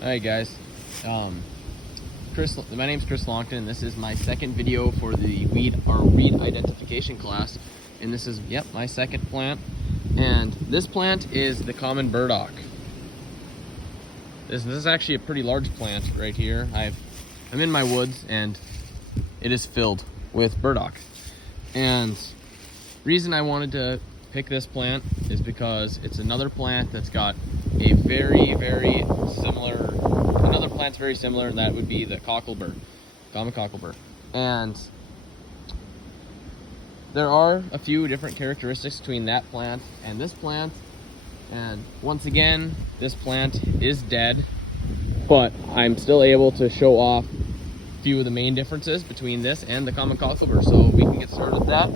Alright guys, my name's Chris Longton, and this is my second video for the weed identification class. And this is, my second plant. And this plant is the common burdock. This is actually a pretty large plant right here. I'm in my woods and it is filled with burdock. And reason I wanted to pick this plant is because it's another plant that's got a very similar, another plant's very similar, and that would be the cocklebur, common cocklebur. And there are a few different characteristics between that plant and this plant. And once again, this plant is dead, but I'm still able to show off a few of the main differences between this and the common cocklebur. So we can get started with that.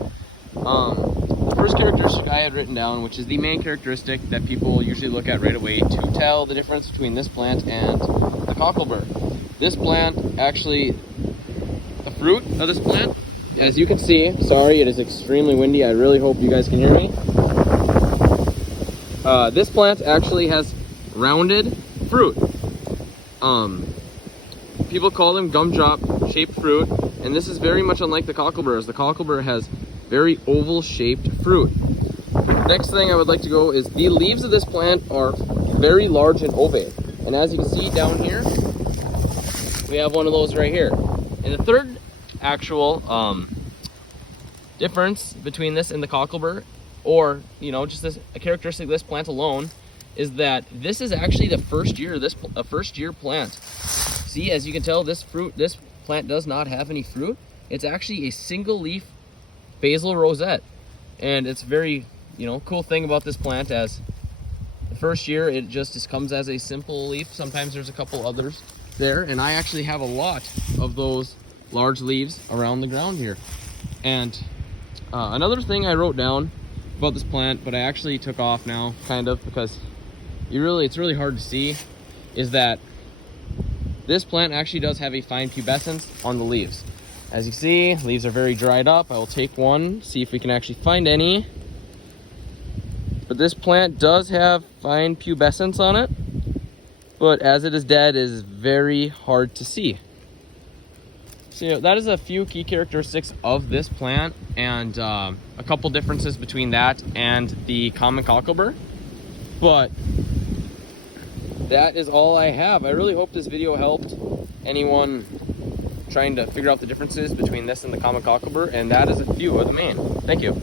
The first characteristic I had written down, which is the main characteristic that people usually look at right away to tell the difference between this plant and the cocklebur. This plant, actually, the fruit of this plant, as you can see, sorry, it is extremely windy. I really hope you guys can hear me. This plant actually has rounded fruit. People call them gumdrop shaped fruit, and this is very much unlike the cocklebur, as the cocklebur has very oval shaped fruit. Next thing I would like to go is the leaves of this plant are very large and ovate. And as you can see down here, we have one of those right here. And the third actual difference between this and the cocklebur, or just a characteristic of this plant alone, is that this is actually the first year plant. See, as you can tell, this plant does not have any fruit. It's actually a single leaf basal rosette, and it's very cool thing about this plant, as the first year it just comes as a simple leaf. Sometimes there's a couple others there, and I actually have a lot of those large leaves around the ground here. And another thing I wrote down about this plant, but I actually took off now kind of because it's really hard to see, is that this plant actually does have a fine pubescence on the leaves. As you see, leaves are very dried up. I will take one, see if we can actually find any. But this plant does have fine pubescence on it, but as it is dead, it is very hard to see. So that is a few key characteristics of this plant, and a couple differences between that and the common cocklebur. But that is all I have. I really hope this video helped anyone trying to figure out the differences between this and the common cocklebur, and that is a few of the main. Thank you.